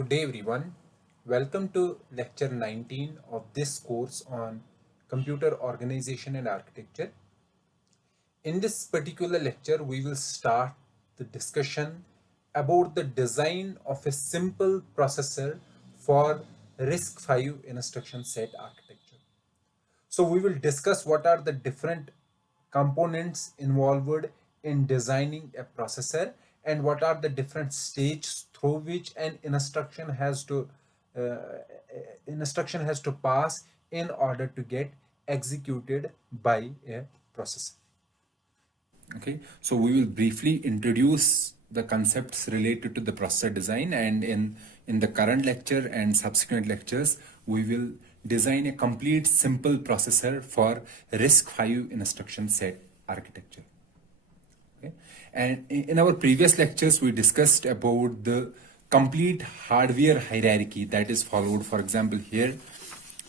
Good day everyone. Welcome to lecture 19 of this course on computer organization and architecture. In this particular lecture, we will start the discussion about the design of a simple processor for RISC V instruction set architecture. So we will discuss what are the different components involved in designing a processor and what are the different stages through which an uh, instruction has to pass in order to get executed by a processor. Okay, so we will briefly introduce the concepts related to the processor design, and in the current lecture and subsequent lectures, we will design a complete simple processor for RISC V instruction set architecture. Okay, and in our previous lectures, we discussed about the complete hardware hierarchy that is followed. For example, here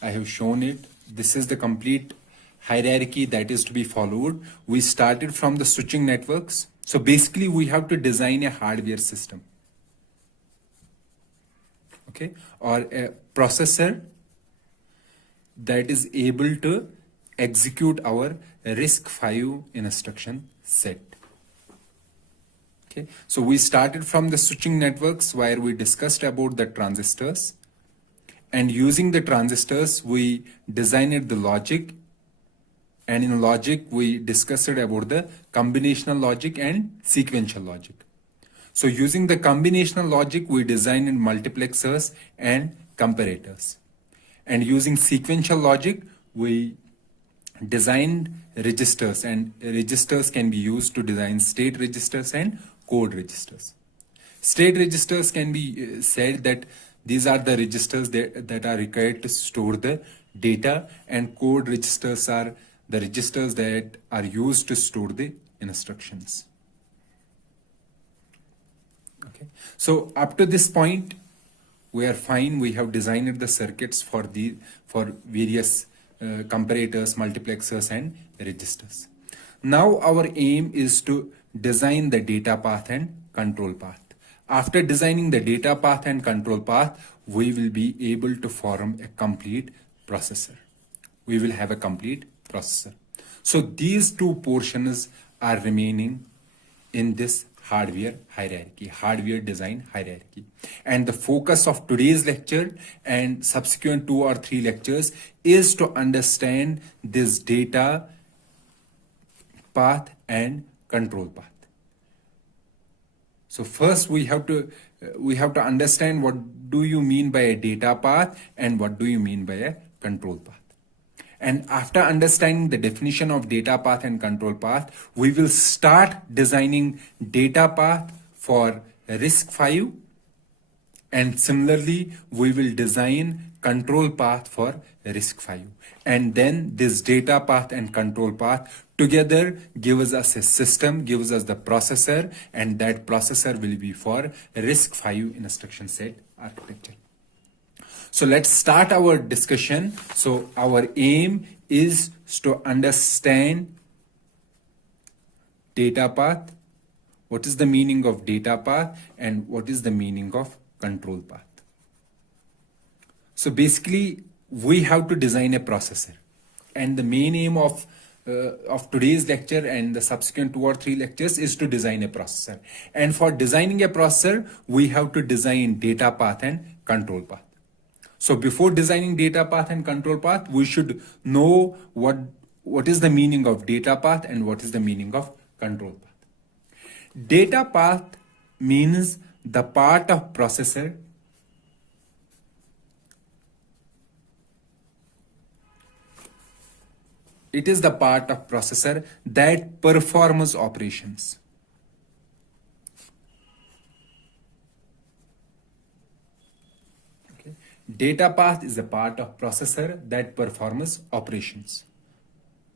I have shown it. This is the complete hierarchy that is to be followed. We started from the switching networks. So basically we have to design a hardware system, okay, or a processor that is able to execute our RISC V instruction set. Okay, so we started from the switching networks where we discussed about the transistors, and using the transistors we designed the logic. And in logic, we discussed about the combinational logic and sequential logic. So using the combinational logic, we designed multiplexers and comparators. And using sequential logic, we designed registers, and registers can be used to design state registers and code registers. State registers can be said that these are the registers that are required to store the data, and code registers are the registers that are used to store the instructions. Okay, so up to this point we are fine. We have designed the circuits for various comparators, multiplexers and registers. Now our aim is to design the data path and control path. After designing the data path and control path, we will be able to form a complete processor. We will have a complete processor. So these two portions are remaining in this hardware hierarchy, hardware design hierarchy. And the focus of today's lecture and subsequent 2 or 3 lectures is to understand this data path and control path. So first we have to understand what do you mean by a data path and what do you mean by a control path. And after understanding the definition of data path and control path, we will start designing data path for RISC V, and similarly we will design control path for RISC V. And then this data path and control path together gives us a system, gives us the processor, and that processor will be for RISC V instruction set architecture. So let's start our discussion. So our aim is to understand data path, what is the meaning of data path, and what is the meaning of control path. So basically we have to design a processor, and the main aim of today's lecture and the subsequent 2 or 3 lectures is to design a processor. And for designing a processor, we have to design data path and control path. So before designing data path and control path, we should know what is the meaning of data path and what is the meaning of control path. Data path means the part of processor it is the part of processor that performs operations. Data path is a part of processor that performs operations.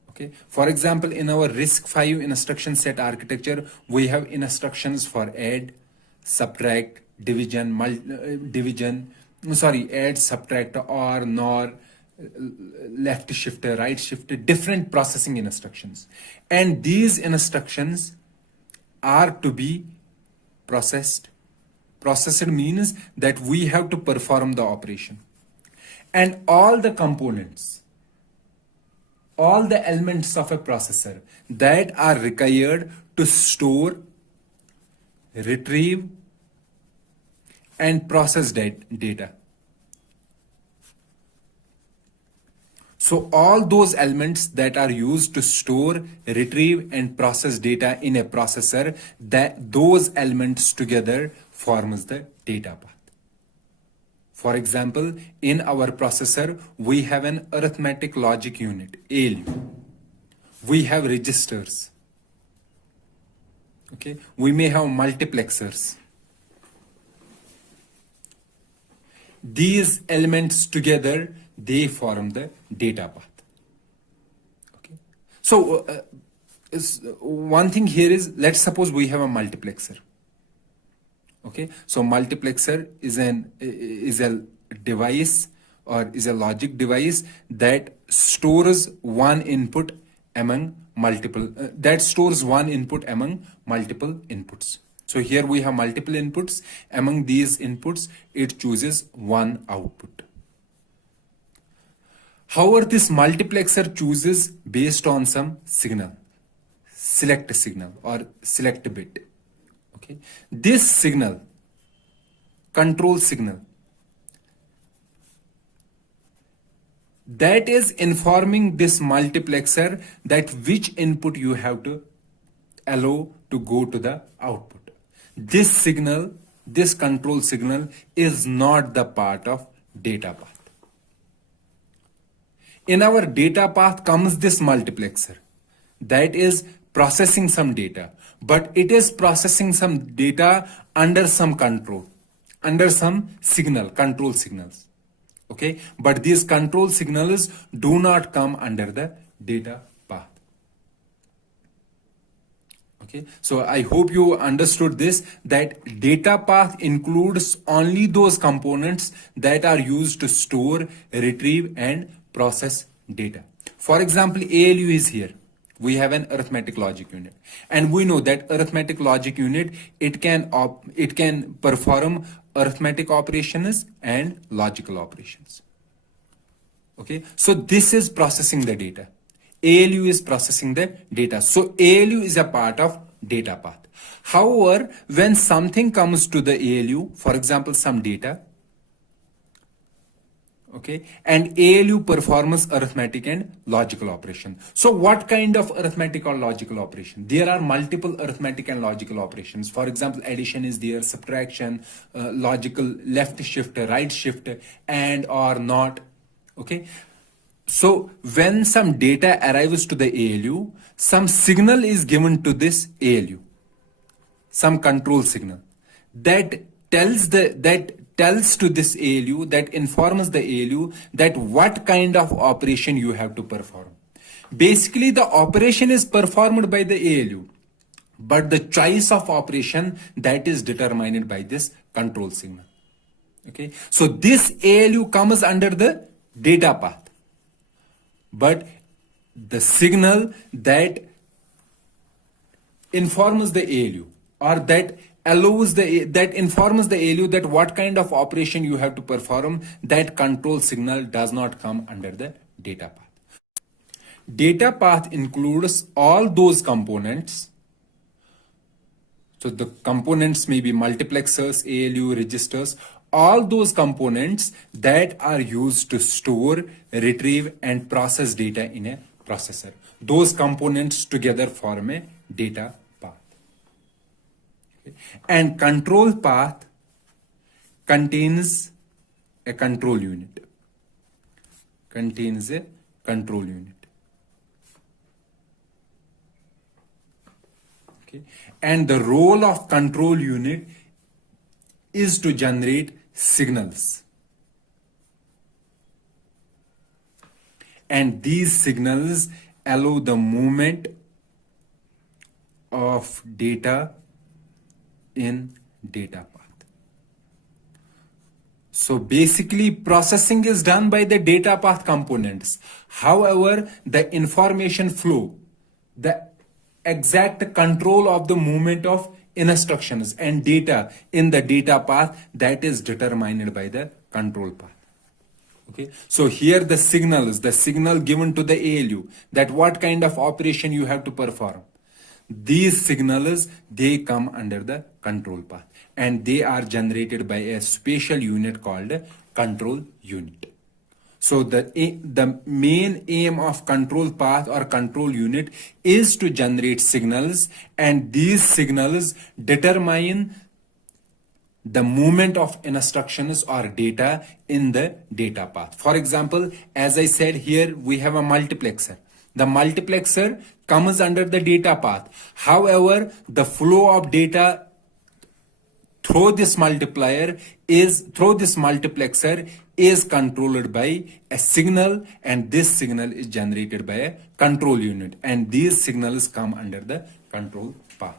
Okay. For example, in our RISC V instruction set architecture, we have instructions for add, subtract, add, subtract, or, nor, left shifter, right shifter, different processing instructions. And these instructions are to be processed Processed means that we have to perform the operation. And all the components, all the elements of a processor that are required to store, retrieve, and process data. So all those elements that are used to store, retrieve, and process data in a processor, that those elements together forms the data path. For example, in our processor, we have an arithmetic logic unit, ALU. We have registers. Okay, we may have multiplexers. These elements together, they form the data path. Okay, so one thing here is, let's suppose we have a multiplexer. Okay, so multiplexer is a device, or is a logic device that stores one input among multiple inputs. So here we have multiple inputs. Among these inputs, it chooses one output. However, this multiplexer chooses based on some signal, select signal or select bit. Okay, this signal, control signal, that is informing this multiplexer that which input you have to allow to go to the output. This signal, this control signal, is not the part of data path. In our data path comes this multiplexer that is processing some data, but it is processing some data under some control, under some signal, control signals. Okay, but these control signals do not come under the data path. Okay, so I hope you understood this, that data path includes only those components that are used to store, retrieve, and process data. For example, ALU is here. We have an arithmetic logic unit, and we know that arithmetic logic unit, it can perform arithmetic operations and logical operations. Okay, so this is processing the data. ALU is processing the data. So ALU is a part of data path. However, when something comes to the ALU, for example, some data, okay, and ALU performs arithmetic and logical operation. So what kind of arithmetic or logical operation? There are multiple arithmetic and logical operations. For example, addition is there, subtraction, logical left shift, right shift, and or not. Okay, so when some data arrives to the ALU, some signal is given to this ALU, some control signal that tells to this ALU, that informs the ALU that what kind of operation you have to perform. Basically, the operation is performed by the ALU, but the choice of operation, that is determined by this control signal. Okay, so this ALU comes under the data path, but the signal that informs the ALU, or that informs the ALU that what kind of operation you have to perform, that control signal does not come under the data path. Data path includes all those components. So the components may be multiplexers, ALU, registers, all those components that are used to store, retrieve, and process data in a processor. Those components together form a data path. Okay. And control path contains a control unit. Contains a control unit. Okay. And the role of control unit is to generate signals. And these signals allow the movement of data in data path. So basically, processing is done by the data path components. However, the information flow, the exact control of the movement of instructions and data in the data path that is determined by the control path. Okay, so here the signal given to the ALU, that what kind of operation you have to perform. These signals, they come under the control path and they are generated by a special unit called control unit. So the main aim of control path or control unit is to generate signals, and these signals determine the movement of instructions or data in the data path. For example, as I said, here we have a multiplexer. The multiplexer comes under the data path. However, the flow of data through this multiplexer is controlled by a signal, and this signal is generated by a control unit, and these signals come under the control path.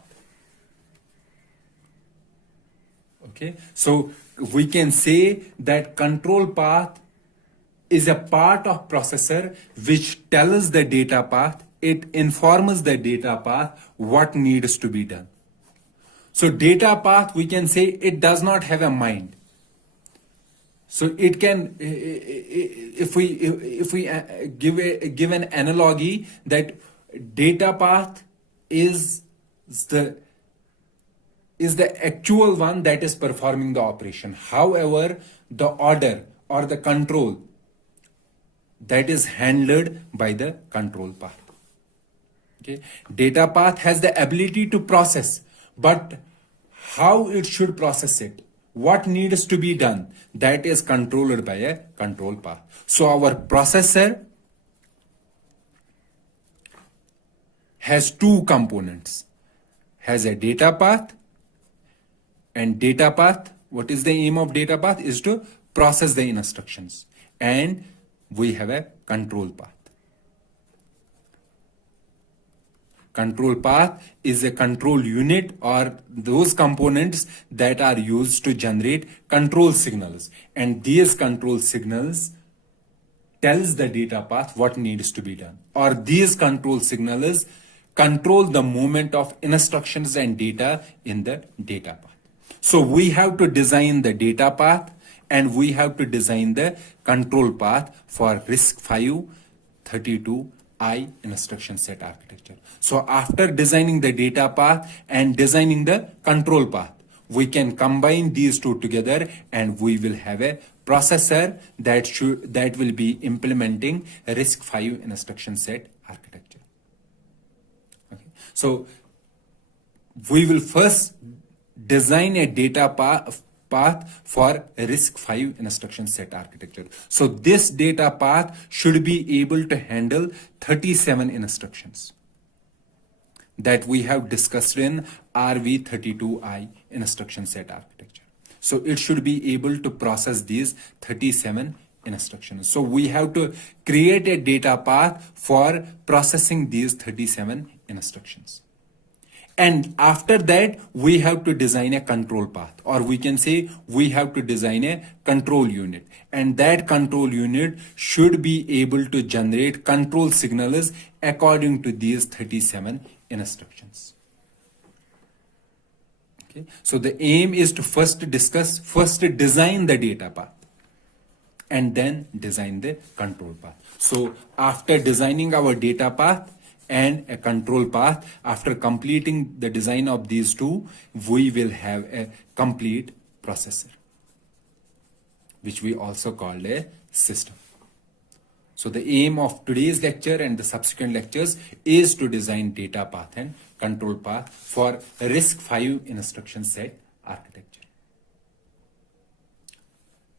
Okay, so we can say that control path is a part of processor which tells the data path, it informs the data path what needs to be done. So data path, we can say it does not have a mind. So it can, if we give an analogy, that data path is the actual one that is performing the operation. However, the order or the control, that is handled by the control path. Okay, data path has the ability to process, but how it should process it, what needs to be done, that is controlled by a control path. So our processor has two components, has a data path, and data path, what is the aim of data path, is to process the instructions, and we have a control path. Control path is a control unit or those components that are used to generate control signals, and these control signals tells the data path what needs to be done, or these control signals control the movement of instructions and data in the data path. So we have to design the data path and we have to design the control path for RISC V 32I instruction set architecture. So after designing the data path and designing the control path, we can combine these two together and we will have a processor that will be implementing a RISC V instruction set architecture. Okay. So we will first design a data path for RISC V instruction set architecture. So this data path should be able to handle 37 instructions that we have discussed in RV32I instruction set architecture. So it should be able to process these 37 instructions. So we have to create a data path for processing these 37 instructions. And after that, we have to design a control path, or we can say we have to design a control unit. And that control unit should be able to generate control signals according to these 37 instructions. Okay. So the aim is to first design the data path and then design the control path. So after designing our data path and a control path, after completing the design of these two, we will have a complete processor, which we also call a system. So the aim of today's lecture and the subsequent lectures is to design data path and control path for RISC V instruction set architecture.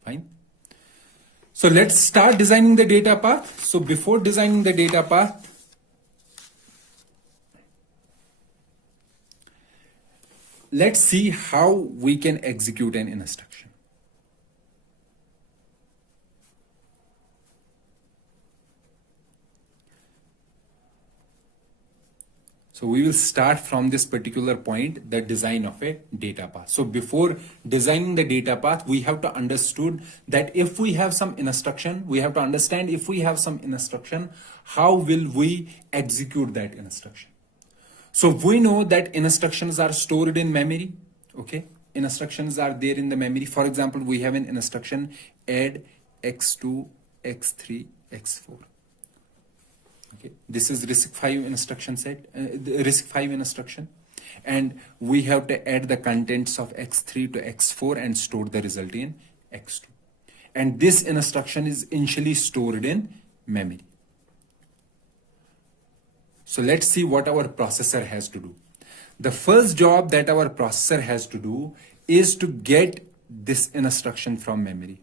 Fine. So let's start designing the data path. So before designing the data path, let's see how we can execute an instruction. So we will start from this particular point, the design of a data path. So before designing the data path, we have to understand that if we have some instruction, we have to understand if we have some instruction, how will we execute that instruction? So we know that instructions are stored in memory. Okay, instructions are there in the memory. For example, we have an instruction add x2, x3, x4. Okay, this is RISC V instruction set, the RISC V instruction, and we have to add the contents of x3 to x4 and store the result in x2. And this instruction is initially stored in memory. So let's see what our processor has to do. The first job that our processor has to do is to get this instruction from memory.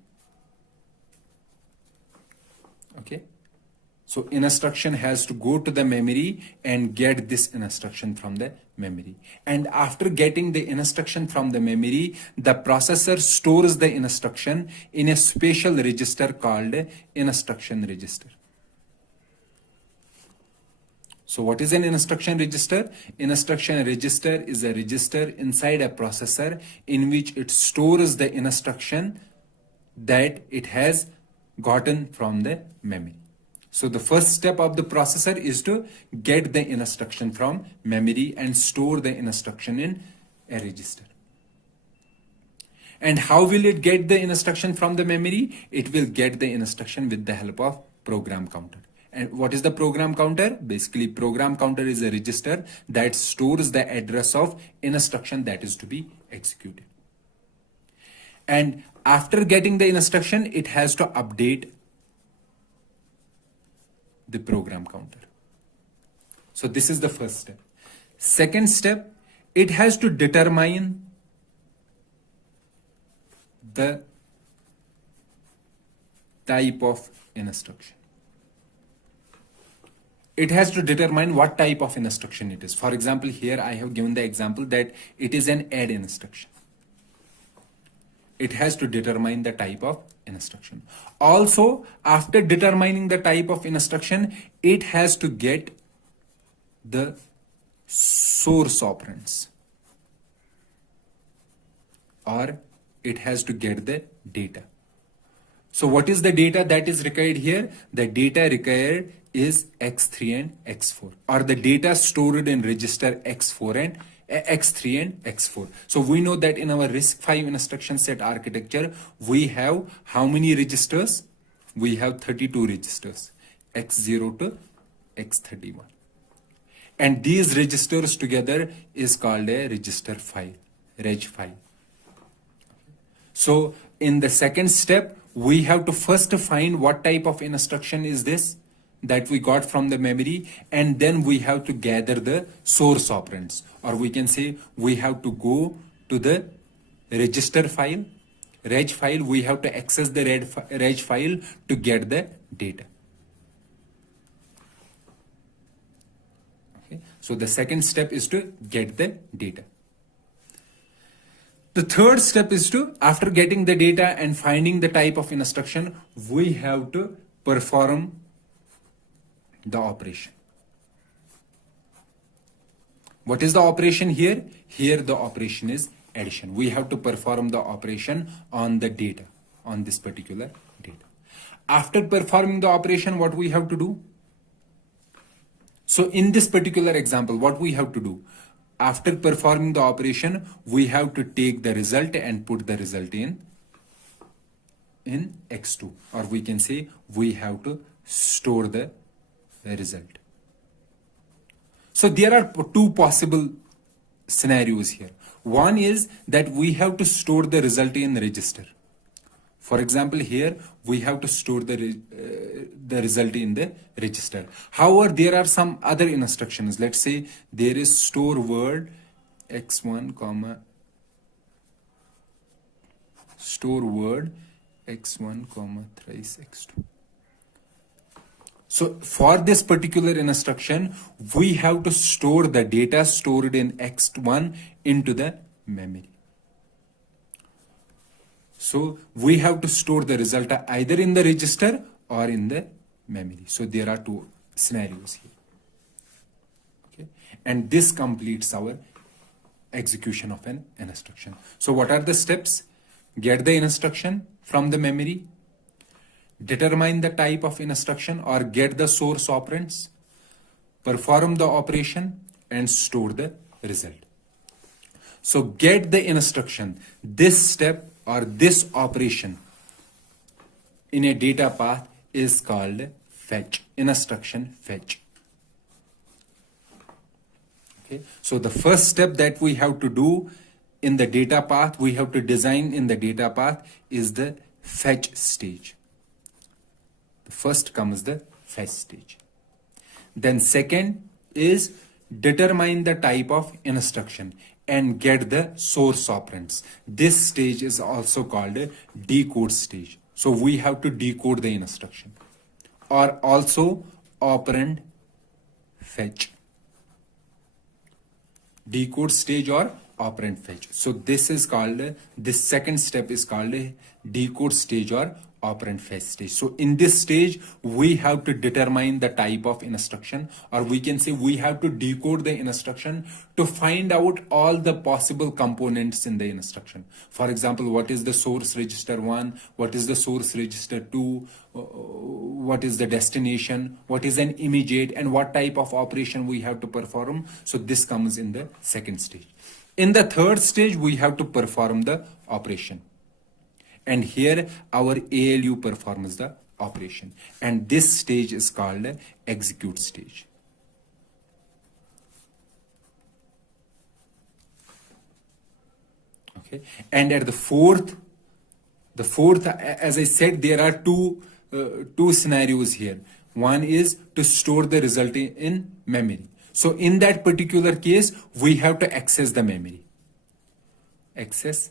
Okay. So instruction has to go to the memory and get this instruction from the memory. And after getting the instruction from the memory, the processor stores the instruction in a special register called instruction register. So what is an instruction register? Instruction register is a register inside a processor in which it stores the instruction that it has gotten from the memory. So the first step of the processor is to get the instruction from memory and store the instruction in a register. And how will it get the instruction from the memory? It will get the instruction with the help of program counter. And what is the program counter? Basically, program counter is a register that stores the address of instruction that is to be executed. And after getting the instruction, it has to update the program counter. So this is the first step. Second step, it has to determine the type of instruction. It has to determine what type of instruction it is. For example, here I have given the example that it is an add instruction. It has to determine the type of instruction. Also, after determining the type of instruction, it has to get the source operands, or it has to get the data. So what is the data that is required here? The data required is x3 and x4, or the data stored in register x4 and x3 and x4. So we know that in our RISC V instruction set architecture, we have how many registers? We have 32 registers, x0 to x31. And these registers together is called a register file, reg file. So in the second step, we have to first find what type of instruction is this that we got from the memory, and then we have to gather the source operands, or we can say we have to go to the register file, reg file. We have to access the reg file to get the data. Okay. So the second step is to get the data. The third step is to, after getting the data and finding the type of instruction, we have to perform the operation. What is the operation here? Here the operation is addition. We have to perform the operation on the data, on this particular data. After performing the operation, what we have to do? So in this particular example, what we have to do? After performing the operation, we have to take the result and put the result in x2, or we can say we have to store the result. So there are two possible scenarios here. One is that we have to store the result in register. For example, here we have to store the result in the register. However, there are some other instructions. Let's say there is store word x1 comma store word x1 comma thrice x2. So for this particular instruction, we have to store the data stored in x1 into the memory. So we have to store the result either in the register or in the memory. So there are two scenarios here. Okay. And this completes our execution of an instruction. So what are the steps? Get the instruction from the memory, determine the type of instruction or get the source operands, perform the operation, and store the result. So get the instruction. This step or this operation in a data path is called fetch, instruction fetch. Okay, so the first step that we have to do in the data path, we have to design in the data path is the fetch stage. The first comes the fetch stage. Then second is determine the type of instruction and get the source operands. This stage is also called a decode stage. So we have to decode the instruction, or also operand fetch. Decode stage or operand fetch. So this is called, this second step is called a decode stage or operand fetch stage. So in this stage, we have to determine the type of instruction, or we can say we have to decode the instruction to find out all the possible components in the instruction. For example, what is the source register 1, what is the source register 2, what is the destination, what is an immediate, and what type of operation we have to perform. So this comes in the second stage. In the third stage, we have to perform the operation. And here our ALU performs the operation. And this stage is called execute stage. Okay. And at the fourth, as I said, there are two scenarios here. One is to store the result in memory. So in that particular case, we have to access the memory. Access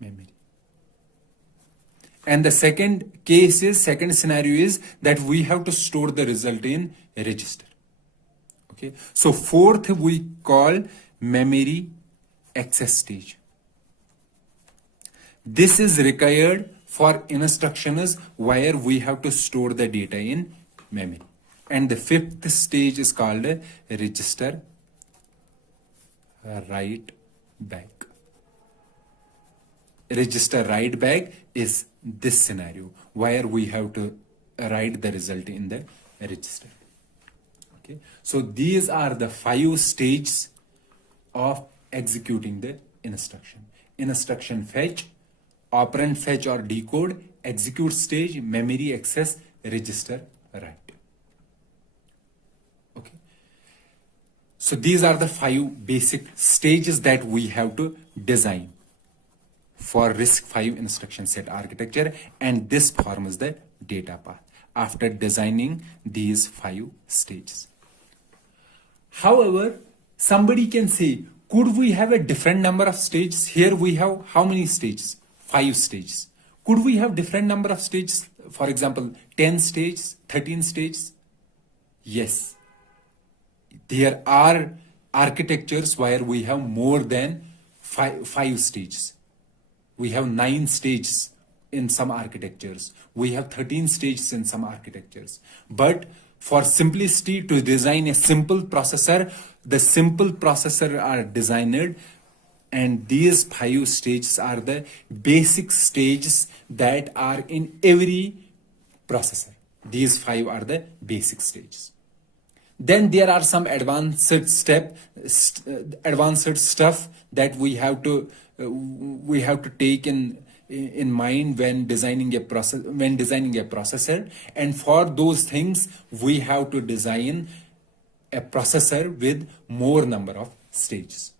memory. And the second scenario is that we have to store the result in a register. Okay. So fourth we call memory access stage. This is required for instructions where we have to store the data in memory. And the fifth stage is called register write back. Register write back is this scenario where we have to write the result in the register. Okay, so these are the 5 stages of executing the instruction. Instruction fetch, operand fetch or decode, execute stage, memory access, register write. Okay, so these are the 5 basic stages that we have to design for RISC V instruction set architecture, and this forms the data path after designing these 5 stages. However, somebody can say, could we have a different number of stages? Here we have how many stages? 5 stages. Could we have different number of stages? For example, 10 stages, 13 stages? Yes. There are architectures where we have more than 5 stages. We have 9 stages in some architectures. We have 13 stages in some architectures. But for simplicity, to design a simple processor, the simple processor are designed, and these 5 stages are the basic stages that are in every processor. These 5 are the basic stages. Then there are some advanced stuff that we have to take in mind when designing a processor, and for those things we have to design a processor with more number of stages.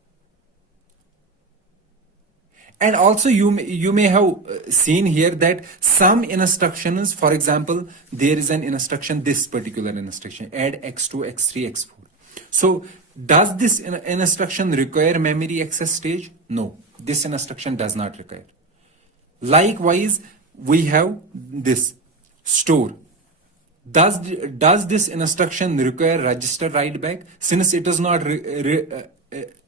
And also you may have seen here that some instructions, for example, there is an instruction, this particular instruction, add x2, x3, x4. So does this instruction require memory access stage? No, this instruction does not require. Likewise, we have this store. Does this instruction require register write back? Since it is not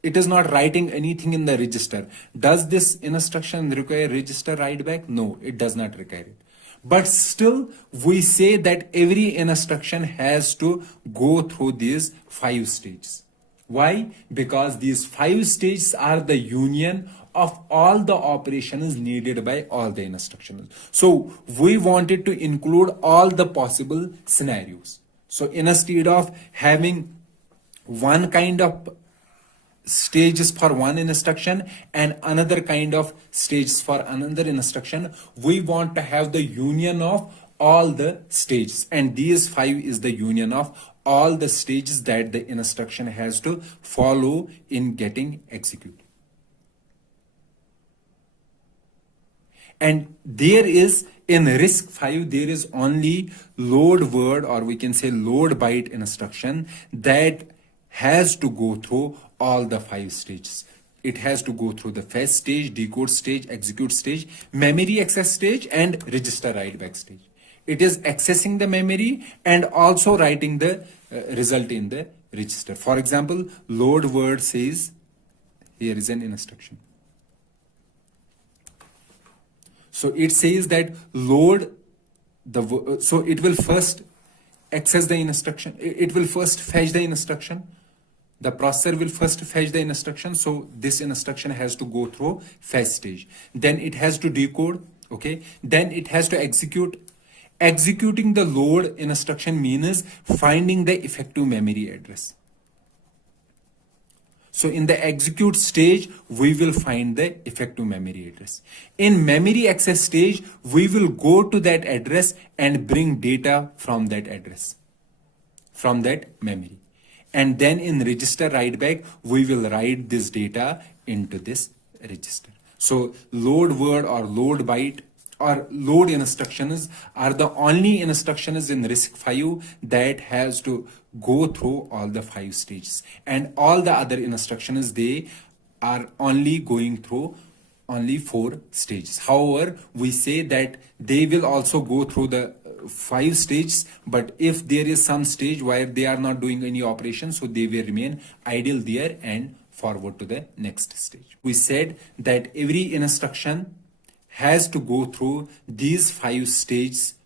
it is not writing anything in the register, does this instruction require register write back? No, it does not require it. But still, we say that every instruction has to go through these 5 stages. Why? Because these 5 stages are the union of all the operations needed by all the instructions. So we wanted to include all the possible scenarios. So instead of having one kind of stages for one instruction and another kind of stages for another instruction. We want to have the union of all the stages, and these 5 is the union of all the stages that the instruction has to follow in getting executed. And there is in RISC V, there is only load word, or we can say load byte instruction that has to go through all the 5 stages. It has to go through the fetch stage, decode stage, execute stage, memory access stage, and register write back stage. It is accessing the memory and also writing the result in the register. For example, load word says, here is an instruction. So it says that load the, so it will first access the instruction. It will first fetch the instruction. The processor will first fetch the instruction. So this instruction has to go through fetch stage. Then it has to decode. Okay. Then it has to execute. Executing the load instruction means finding the effective memory address. So in the execute stage, we will find the effective memory address. In memory access stage, we will go to that address and bring data from that address, from that memory. And then in register write back, we will write this data into this register. So load word or load byte or load instructions are the only instructions in RISC V that has to go through all the 5 stages, and all the other instructions, they are only going through only 4 stages. However, we say that they will also go through the 5 stages, but if there is some stage where they are not doing any operation, so they will remain idle there and forward to the next stage. We said that every instruction has to go through these 5 stages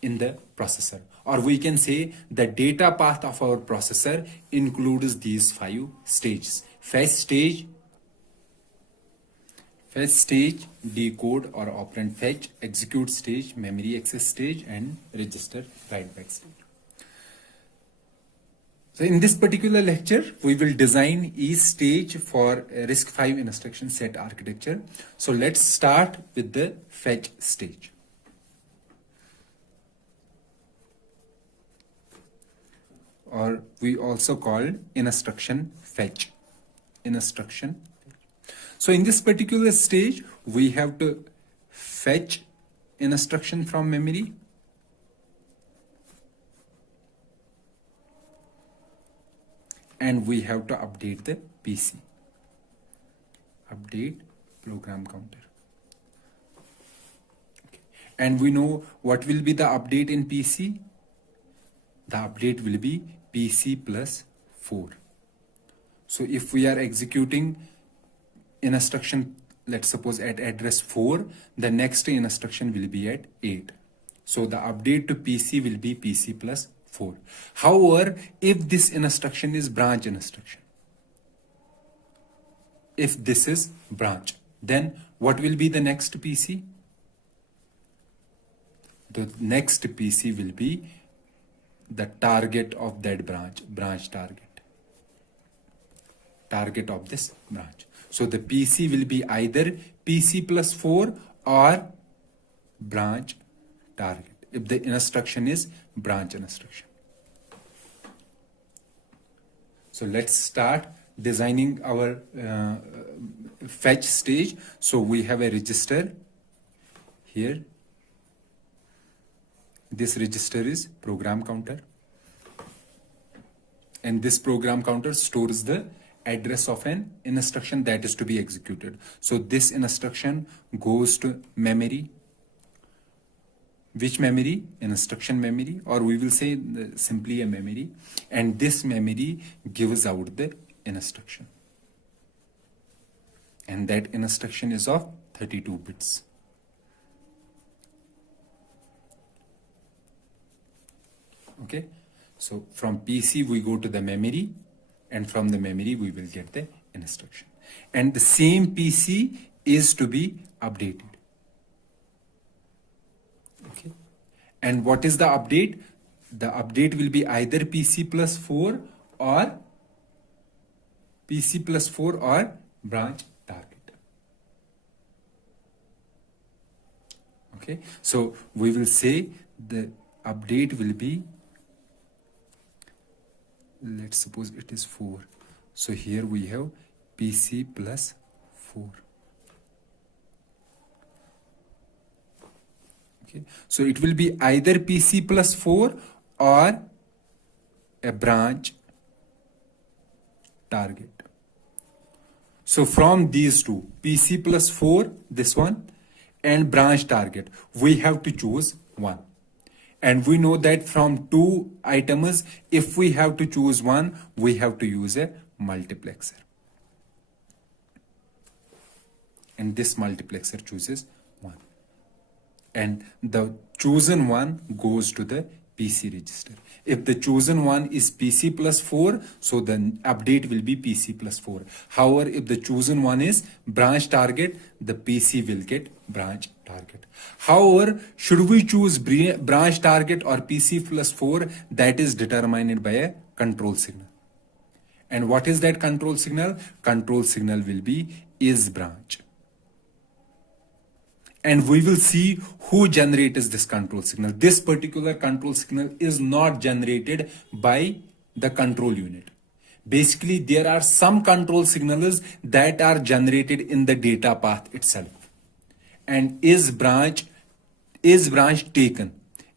in the processor, or we can say the data path of our processor includes these 5 stages: fetch stage, decode or operand fetch, execute stage, memory access stage, and register write back stage. So in this particular lecture, we will design each stage for RISC V instruction set architecture. So let's start with the fetch stage. Or we also call instruction fetch. So in this particular stage, we have to fetch instruction from memory, and we have to update the PC, update program counter. Okay. And we know what will be the update in PC. The update will be PC plus 4. So if we are executing instruction, let's suppose at address 4, the next instruction will be at 8. So the update to PC will be PC plus 4. However, if this instruction is branch instruction, if this is branch, then what will be the next PC? The next PC will be the target of that branch target of this branch. So the PC will be either PC plus 4 or branch target if the instruction is branch instruction. So let's start designing our fetch stage. So we have a register here. This register is program counter, and this program counter stores the address of an instruction that is to be executed. So this instruction goes to memory. Which memory? Instruction memory, or we will say simply a memory, and this memory gives out the instruction, and that instruction is of 32 bits. Okay, so from PC we go to the memory, and from the memory we will get the instruction, and the same PC is to be updated. Okay, and what is the update? The update will be either PC plus 4 or PC plus 4 or branch target. Okay, so we will say the update will be, let's suppose it is 4. So here we have PC plus 4. Okay, so it will be either PC plus 4 or a branch target. So from these two, PC plus 4, this one, and branch target, we have to choose one. And we know that from two items, if we have to choose one, we have to use a multiplexer. And this multiplexer chooses one. And the chosen one goes to the PC register. If the chosen one is PC plus 4, so the update will be PC plus 4. However, if the chosen one is branch target, the PC will get branch target. However, should we choose branch target or PC plus 4, that is determined by a control signal. And what is that control signal? Control signal will be is branch. And we will see who generates this control signal. This particular control signal is not generated by the control unit. Basically, there are some control signals that are generated in the data path itself. And is branch taken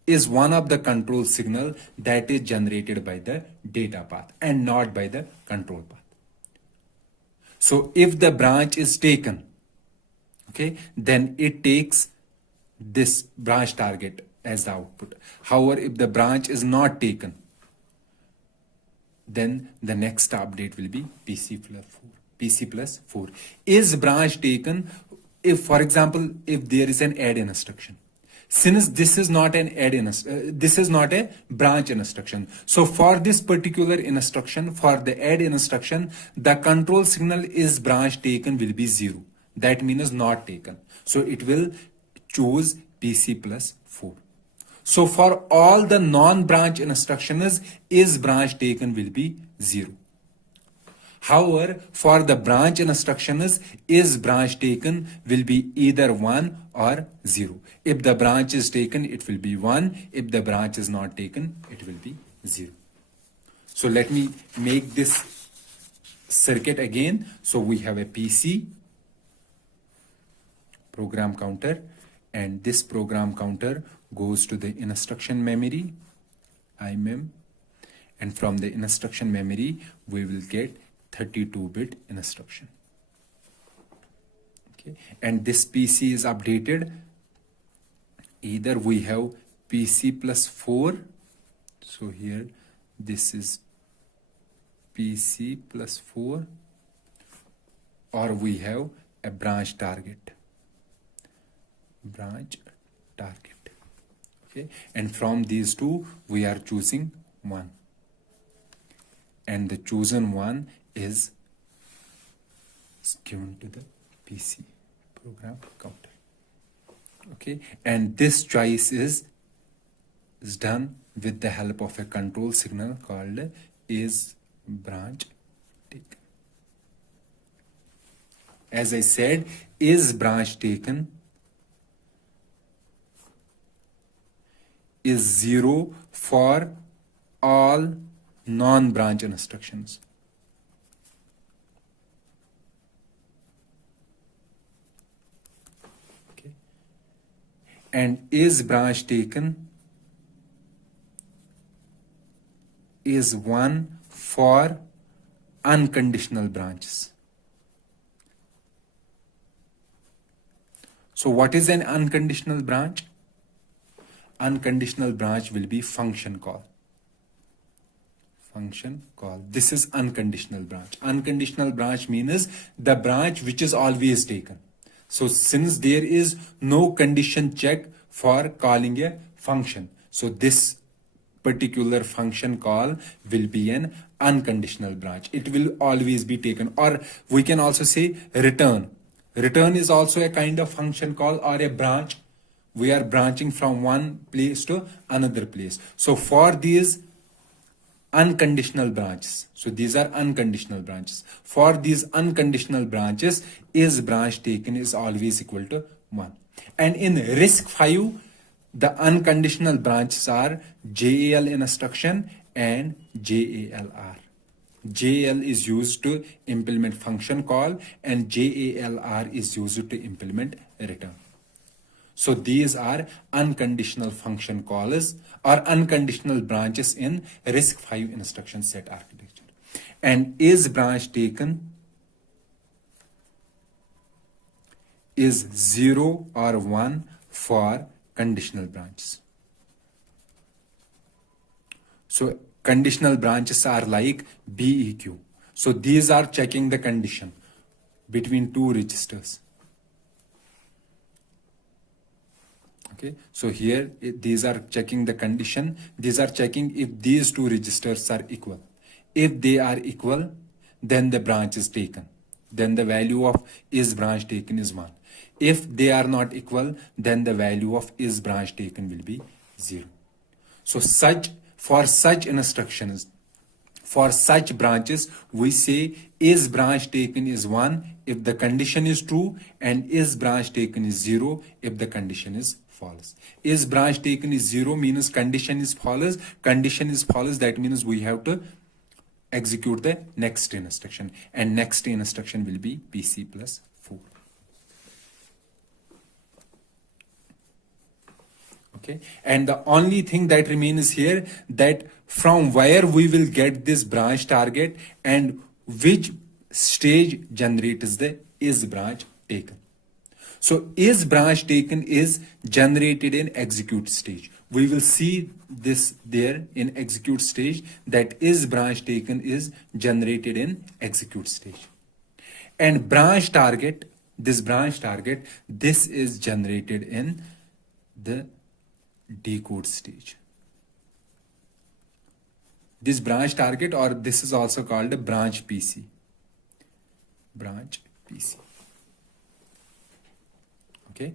is one of the control signal that is generated by the data path and not by the control path. So if the branch is taken, okay, then it takes this branch target as the output. However, if the branch is not taken, then the next update will be PC plus 4. PC plus 4. Is branch taken? If, for example, if there is an add instruction, since this is not an this is not a branch instruction. So for this particular instruction, for the add instruction, the control signal is branch taken will be 0. That means not taken. So it will choose PC plus 4. So for all the non-branch instructions, is branch taken will be 0. However, for the branch instructions, is branch taken will be either 1 or 0. If the branch is taken, it will be 1. If the branch is not taken, it will be 0. So let me make this circuit again. So we have a PC program counter, and this program counter goes to the instruction memory, IMEM, and from the instruction memory, we will get 32-bit instruction. Okay, and this PC is updated. Either we have PC plus 4, so here this is PC plus 4, or we have a branch target. Okay, and from these two we are choosing one, and the chosen one is given to the PC program counter. Okay, and this choice is done with the help of a control signal called is branch taken. As I said, is branch taken is 0 for all non-branch instructions. Okay. And is branch taken is 1 for unconditional branches. So what is an unconditional branch? Unconditional branch will be function call. This is unconditional branch. Unconditional branch means the branch which is always taken. So since there is no condition check for calling a function, so this particular function call will be an unconditional branch. It will always be taken. Or we can also say return. Return is also a kind of function call or a branch. We are branching from one place to another place. So for these unconditional branches. So these are unconditional branches. For these unconditional branches, is branch taken is always equal to 1. And in RISC V, the unconditional branches are JAL instruction and JALR. JAL is used to implement function call and JALR is used to implement return. So these are unconditional function calls or unconditional branches in RISC V instruction set architecture. And is branch taken is 0 or 1 for conditional branches. So conditional branches are like BEQ. So these are checking the condition between two registers. Okay, so here these are checking the condition. These are checking if these two registers are equal. If they are equal, then the branch is taken. Then the value of is branch taken is 1. If they are not equal, then the value of is branch taken will be 0. So for such instructions, for such branches, we say is branch taken is 1 if the condition is true and is branch taken is 0 if the condition is false. Is branch taken is 0 means condition is false. Condition is false, that means we have to execute the next instruction, and next instruction will be PC plus 4. Okay, and the only thing that remains here, that from where we will get this branch target and which stage generates the is branch taken. So is branch taken is generated in execute stage. We will see this there in execute stage, that is branch taken is generated in execute stage. And branch target, this is generated in the decode stage. This branch target, or this is also called a branch PC. Branch PC. Okay.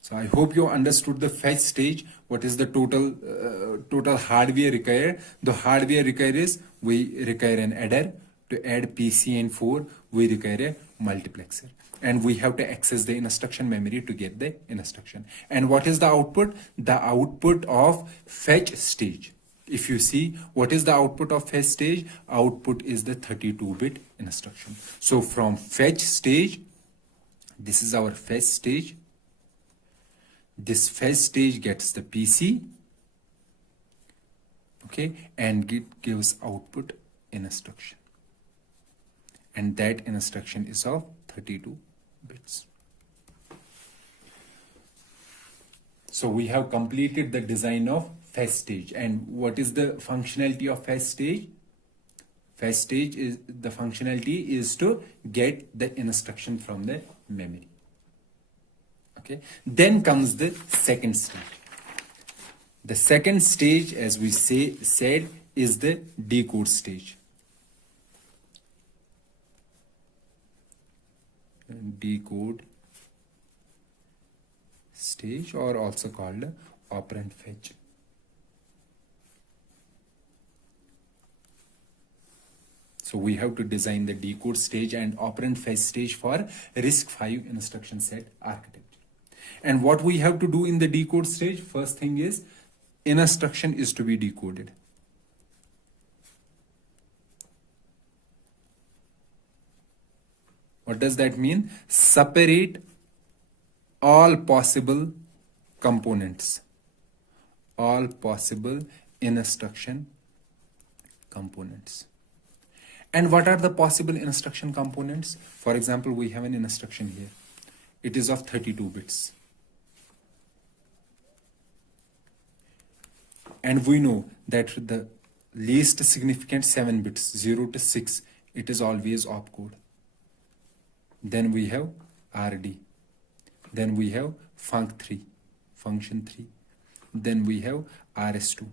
So I hope you understood the fetch stage. What is the total hardware required? The hardware required is we require an adder. To add PC and 4, we require a multiplexer. And we have to access the instruction memory to get the instruction. And what is the output? The output of fetch stage. If you see, what is the output of fetch stage? Output is the 32-bit instruction. So from fetch stage, this is our fetch stage. This fetch stage gets the PC, okay, and it gives output instruction. And that instruction is of 32 bits. So we have completed the design of fetch stage. And what is the functionality of fetch stage? Fetch stage is the functionality is to get the instruction from the memory. Okay. Then comes the second stage. The second stage, as we said, is the decode stage. Decode stage, or also called operand fetch. So we have to design the decode stage and operand fetch stage for RISC V instruction set architecture. And what we have to do in the decode stage, first thing is instruction is to be decoded. What does that mean? Separate all possible components, all possible instruction components. And what are the possible instruction components? For example, we have an instruction here. It is of 32 bits. And we know that the least significant 7 bits, 0 to 6, it is always opcode. Then we have RD. Then we have func3, function 3. Then we have RS2.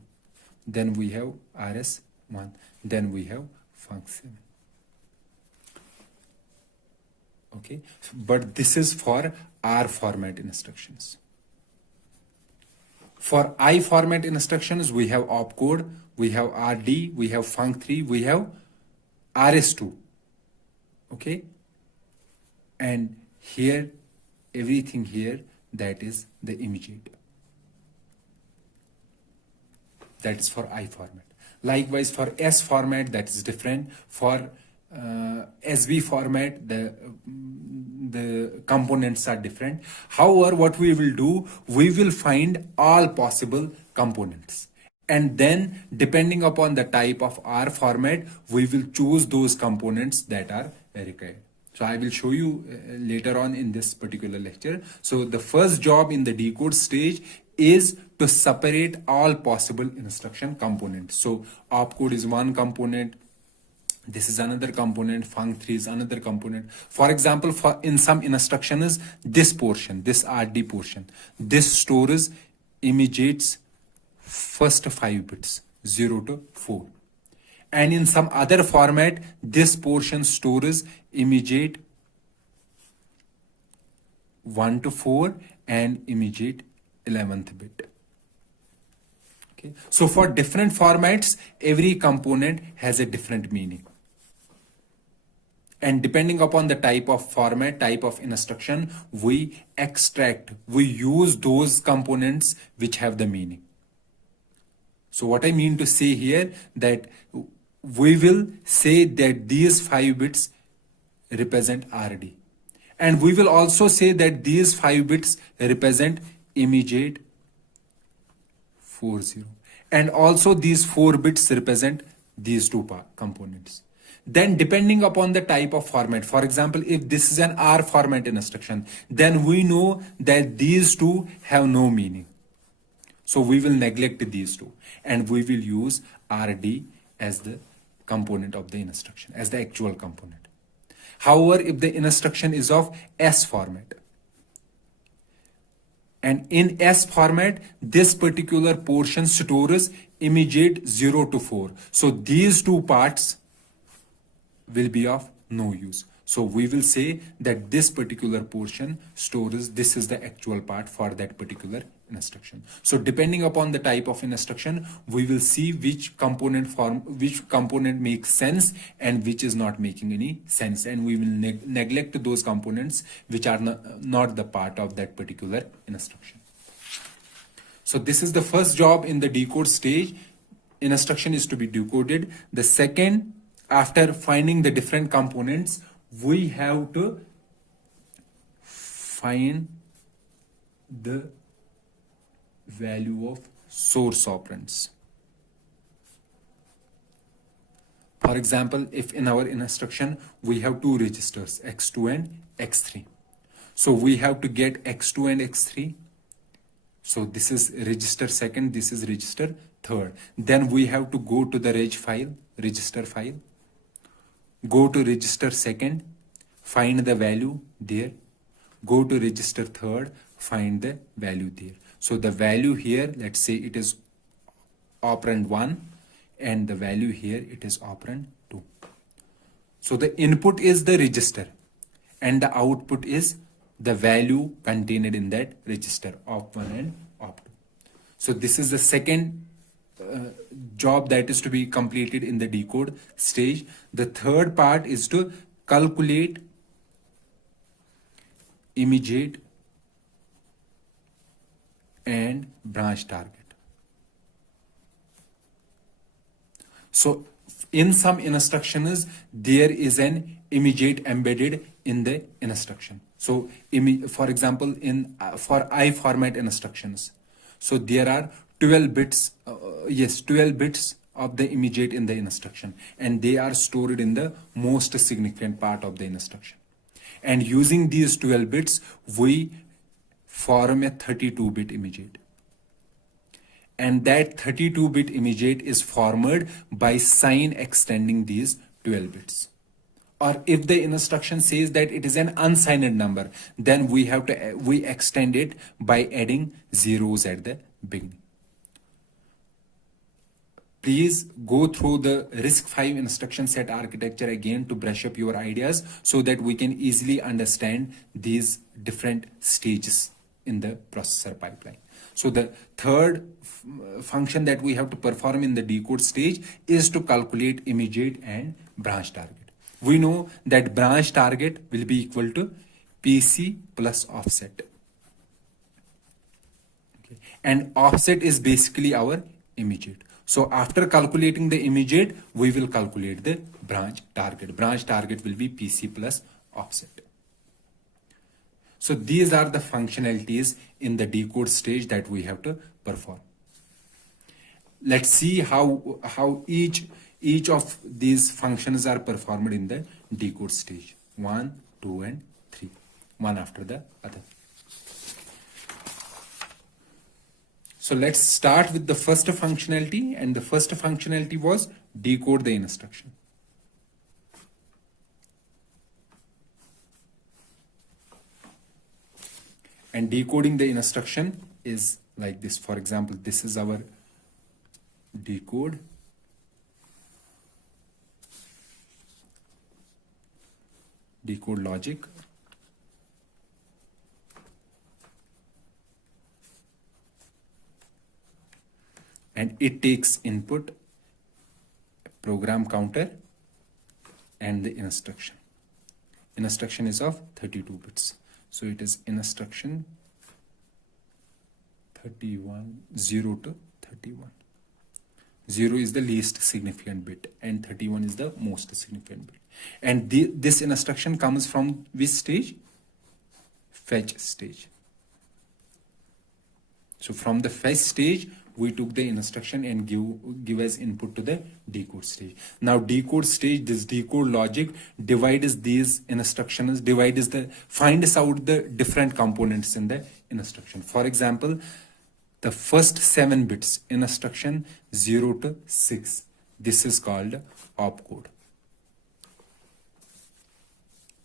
Then we have RS1. Then we have func7. Okay, but this is for R format instructions. For I format instructions, we have opcode, we have RD, we have func3, we have RS2. Okay, and here everything here, that is the immediate. That is for I format. Likewise, for S format, that is different. For SV format, the components are different. However, what we will do, we will find all possible components. And then, depending upon the type of R format, we will choose those components that are required. So I will show you later on in this particular lecture. So the first job in the decode stage is to separate all possible instruction components. So opcode is one component, this is another component, func3 is another component. For example, for in some instructions, this portion, this RD portion, this stores immediates first 5 bits, 0 to 4. And in some other format, this portion stores immediate 1 to 4 and immediate 11th bit. Okay. So for different formats, every component has a different meaning. And depending upon the type of format, type of instruction, we use those components which have the meaning. So what I mean to say here, that we will say that these 5 bits represent RD. And we will also say that these 5 bits represent immediate 40. And also these 4 bits represent these two components. Then depending upon the type of format, for example, if this is an R format instruction, then we know that these two have no meaning. So we will neglect these two and we will use RD as the component of the instruction, as the actual component. However, if the instruction is of S format, and in S format, this particular portion stores immediate 0 to 4. So these two parts will be of no use. So we will say that this particular portion stores, this is the actual part for that particular instruction. So depending upon the type of instruction, we will see which component makes sense and which is not making any sense. And we will neglect those components which are not the part of that particular instruction. So this is the first job in the decode stage. Instruction is to be decoded. The second, after finding the different components, we have to find the value of source operands. For example, if in our instruction we have two registers, x2 and x3. So we have to get x2 and x3. So this is register second, this is register third. Then we have to go to the reg file, register file. Go to register second, find the value there. Go to register third, find the value there. So the value here, let's say it is operand 1 and the value here it is operand 2. So the input is the register and the output is the value contained in that register, op1 and op2. So this is the second job that is to be completed in the decode stage. The third part is to calculate immediate and branch target. So in some instructions, there is an immediate embedded in the instruction. So for example, for I format instructions, so there are 12 bits, 12 bits of the immediate in the instruction, and they are stored in the most significant part of the instruction. And using these 12 bits, we form a 32-bit immediate. And that 32-bit immediate is formed by sign extending these 12 bits. Or if the instruction says that it is an unsigned number, then we extend it by adding zeros at the beginning. Please go through the RISC V instruction set architecture again to brush up your ideas so that we can easily understand these different stages in the processor pipeline. So the third function that we have to perform in the decode stage is to calculate immediate and branch target. We know that branch target will be equal to PC plus offset. Okay. And offset is basically our immediate. So after calculating the immediate, we will calculate the branch target. Branch target will be PC plus offset. So these are the functionalities in the decode stage that we have to perform. Let's see how each of these functions are performed in the decode stage. 1, 2, and 3, one after the other. So let's start with the first functionality, and the first functionality was decode the instruction. And decoding the instruction is like this. For example, this is our decode. Decode logic. And it takes input, program counter, and the instruction. Instruction is of 32 bits. So it is instruction 31, 0 to 31. 0 is the least significant bit and 31 is the most significant bit. And this instruction comes from which stage? Fetch stage. So from the fetch stage, we took the instruction and give as input to the decode stage. Now decode stage, this decode logic divides these instructions, finds out the different components in the instruction. For example, the first 7 bits, instruction 0 to 6, this is called opcode.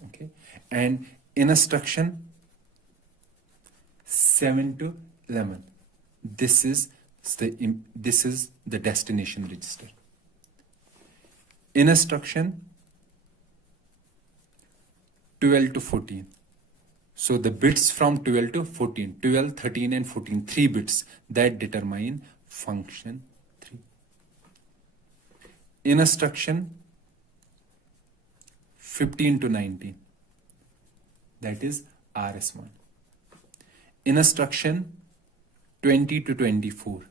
Okay, and instruction 7 to 11, this is the destination register. Instruction 12 to 14. So the bits from 12 to 14, 12, 13 and 14, 3 bits that determine function 3. Instruction 15 to 19, that is RS1. Instruction 20 to 24,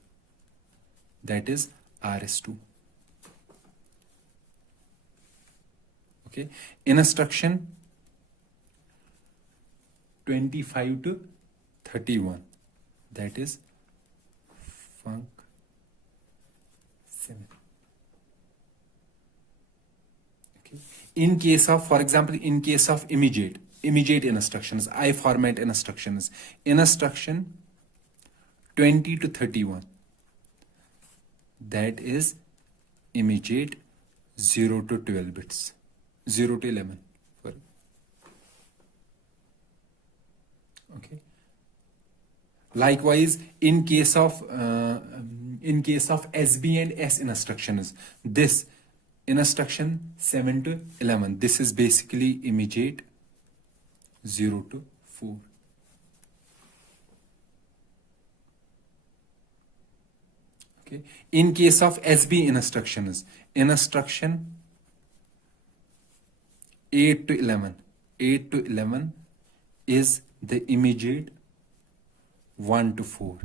that is RS2. Okay, instruction 25 to 31, that is func 7. Okay, in case of, for example, in case of immediate instructions, I format instructions, instruction 20 to 31, that is immediate 0 to 12 bits, 0 to 11. Sorry. Okay. Likewise, in case of SB and S instructions, this instruction 7 to 11, this is basically immediate 0 to 4. Okay. In case of SB instructions, instruction 8 to 11, 8 to 11 is the immediate 1 to 4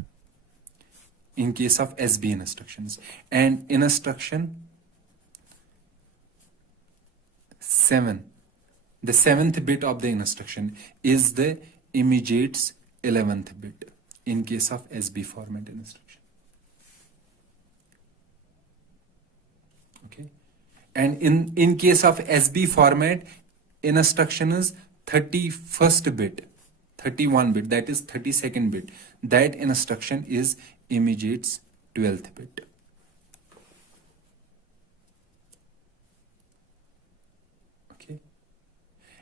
in case of SB instructions, and instruction 7, the 7th bit of the instruction is the immediate's 11th bit in case of SB format instruction. Okay, and in case of SB format, instruction is 31st bit, 31 bit, that is 32nd bit. That instruction is immediate's 12th bit. Okay,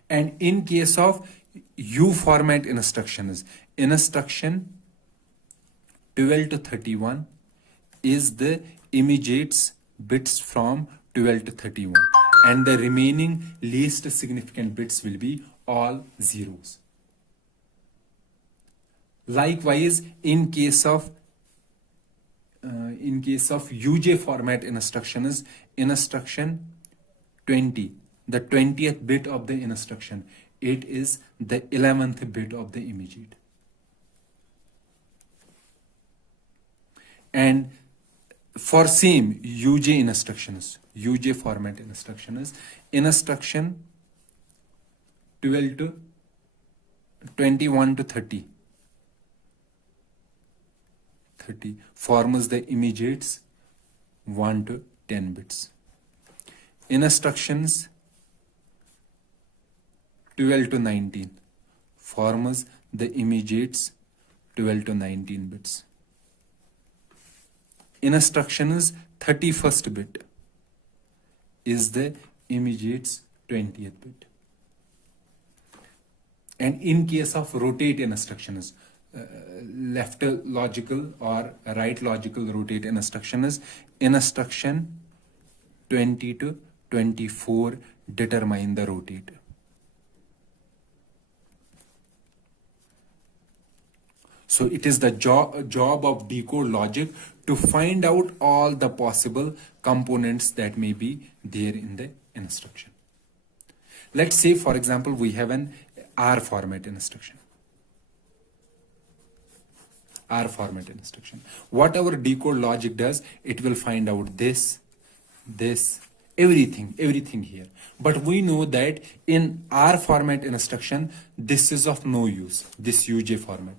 and in case of U format instructions, instruction 12 to 31 is the immediate's bits from 12 to 31, and the remaining least significant bits will be all zeros. Likewise, in case of UJ format instruction is instruction 20, the 20th bit of the instruction. It is the 11th bit of the immediate. And for same UJ instructions, UJ format instruction is instruction 12 to 21 to 30 forms the immediates 1 to 10 bits. Instructions 12 to 19 forms the immediates 12 to 19 bits. Instructions 31st bit is the immediates 20th bit. And in case of rotate instructions, left logical or right logical rotate instruction is instruction 20 to 24 determine the rotate. So it is the job of decode logic to find out all the possible components that may be there in the instruction. Let's say, for example, we have an R format instruction. R format instruction. What our decode logic does, it will find out this, everything here. But we know that in R format instruction, this is of no use, this UJ format.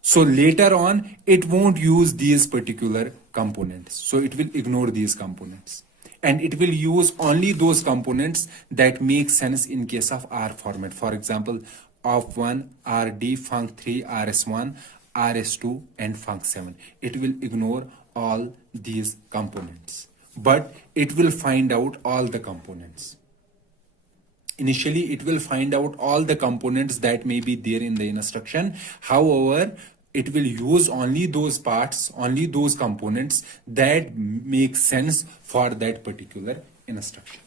So later on, it won't use these particular components. So it will ignore these components. And it will use only those components that make sense in case of R format. For example, OP1, RD, Func3, RS1, RS2, and Func7. It will ignore all these components. But it will find out all the components. Initially, it will find out all the components that may be there in the instruction. However, it will use only those parts, only those components that make sense for that particular instruction.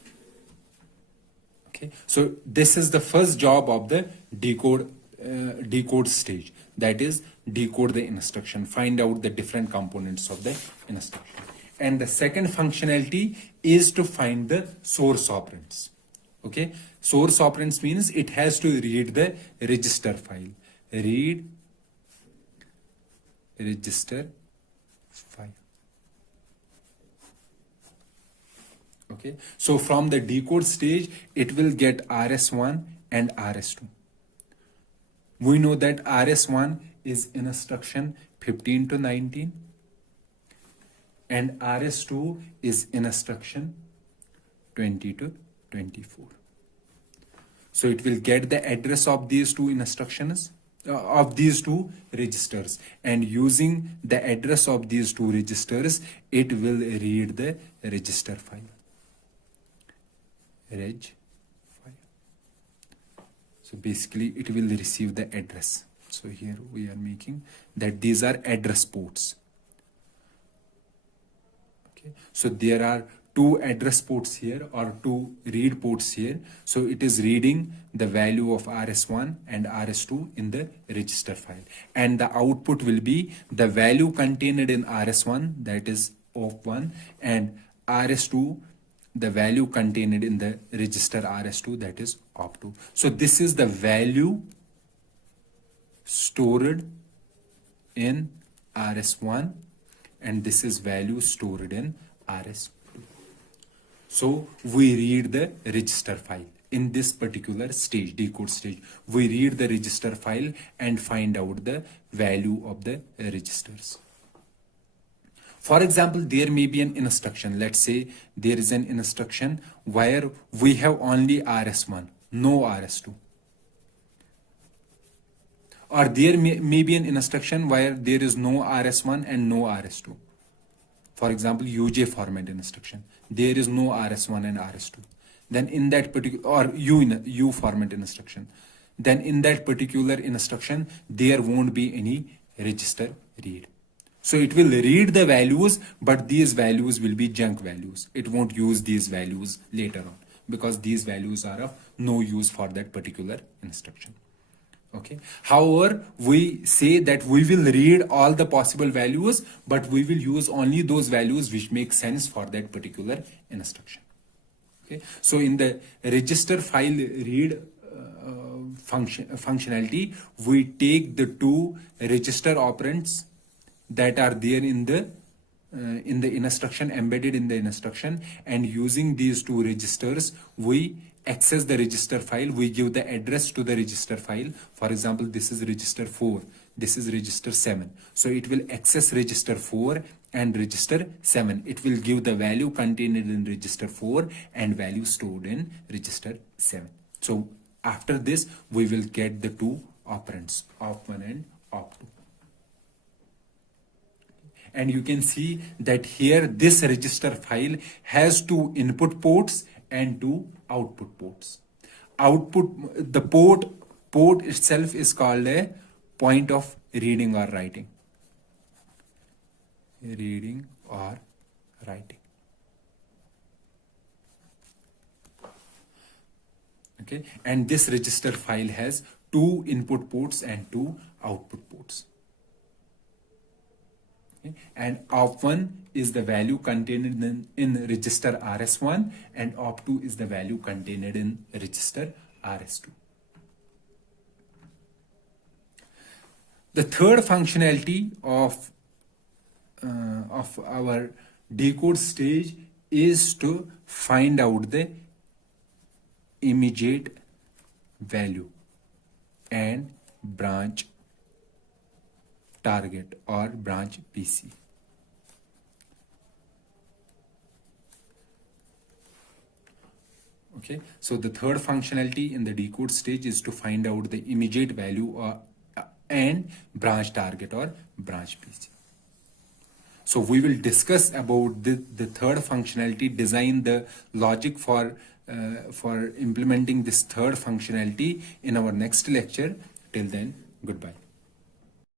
Okay, so this is the first job of the decode stage. That is, decode the instruction, find out the different components of the instruction. And the second functionality is to find the source operands. Okay, source operands means it has to read the register file. Read register file. Okay, so from the decode stage, it will get RS1 and RS2. We know that RS1 is instruction 15 to 19 and RS2 is instruction 20 to 24. So it will get the address of these two instructions, of these two registers, and using the address of these two registers, it will read the register file. Reg file. So basically it will receive the address. So here we are making that these are address ports. Okay, so there are two address ports here or two read ports here. So it is reading the value of RS1 and RS2 in the register file. And the output will be the value contained in RS1, that is OP1, and RS2, the value contained in the register RS2, that is OP2. So this is the value stored in RS1 and this is value stored in RS2. So we read the register file. In this particular stage, decode stage, we read the register file and find out the value of the registers. For example, there may be an instruction. Let's say there is an instruction where we have only RS1, no RS2. Or there may be an instruction where there is no RS1 and no RS2. For example, UJ format instruction. There is no RS1 and RS2. Then in that particular, or U format instruction. Then in that particular instruction, there won't be any register read. So it will read the values, but these values will be junk values. It won't use these values later on because these values are of no use for that particular instruction. Okay. However, we say that we will read all the possible values, but we will use only those values which make sense for that particular instruction. Okay. So in the register file read functionality, we take the two register operands that are there in the instruction, embedded in the instruction, and using these two registers we access the register file. We give the address to the register file. For example, this is register 4, this is register 7. So it will access register 4 and register 7. It will give the value contained in register 4 and value stored in register 7. So after this we will get the two operands, op1 and op2. And you can see that here this register file has two input ports and two output ports. The port itself is called a point of reading or writing. Reading or writing. Okay, and this register file has two input ports and two output ports. Okay. And op1 is the value contained in register rs1 and op2 is the value contained in register rs2. The third functionality of our decode stage is to find out the immediate value and branch target or branch PC. Okay, so the third functionality in the decode stage is to find out the immediate value and branch target or branch PC. So we will discuss about the third functionality, design the logic for implementing this third functionality in our next lecture. Till then, goodbye.